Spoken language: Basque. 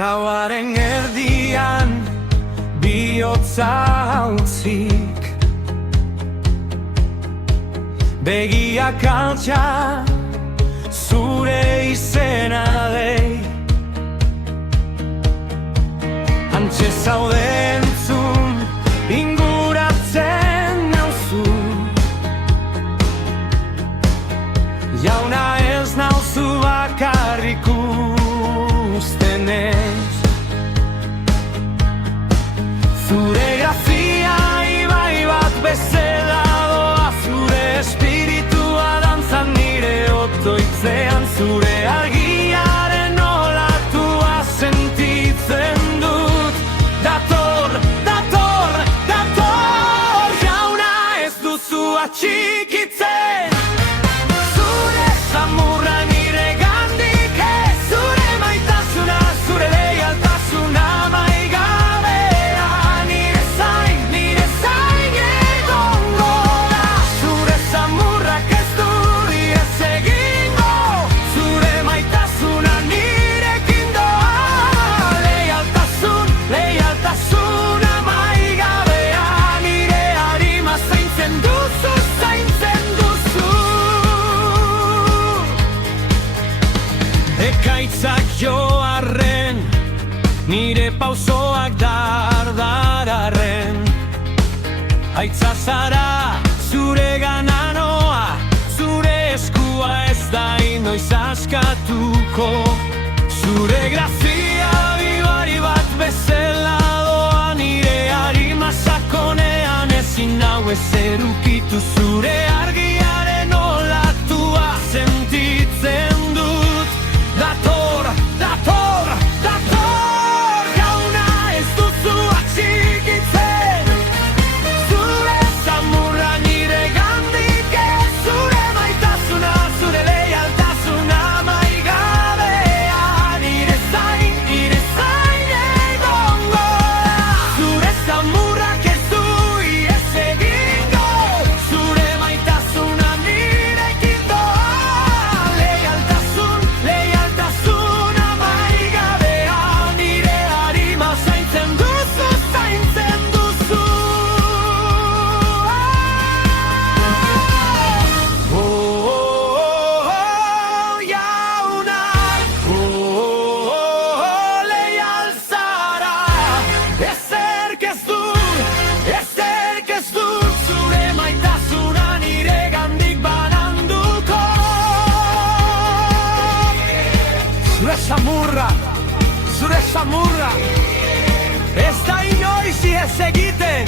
Gauaren erdian bihotza utzik, begiak altxa zure izena dei. Antxe zaude entzun, inguratzen nauzu, jauna ez nauzu bakarrik usten ez. Zure grafia ibai bat bezala doa, zure espiritua dantzan nire otoitzean, zure argiaren olatua sentitzen dut. Dator, dator, dator, jauna ez duzu atxikitzen. Zure samurra nire gandik ez, zure maitasuna, zure leialtasuna maigabea, nire zain egongo da. Zure samurrak ez du ihes egingo, zure maitasuna nirekin doa. Leialtasuna maigabea, nire arima zaintzen duzu, zaintzen duzu. Ekaitzak joarren, nire pausoak dardararren, aitza zara zure gananoa, zure eskua ez da inoiz askatuko. Zure grazia bibari bat bezala doa, nire arima sakonean ezin nau ez erukitu. Zure argiaren olatua sentitzen dut. Dator, dator, dator, jauna ez duzu atxikitzen. Zure samurra nire gandik ez, zure maitasuna, zure leialtasuna maigabea, nire zain egongo da. Zure samurrak ez du ihes egingo, zure maitasuna nirekin doa. Leialtasuna maigabea, nire arima zaintzen duzu, zaintzen duzu. Jauna, leial zara, ezerk ez dut zure maitasuna nire gandik bananduko. Zure samurra ez da inoiz ihes egiten.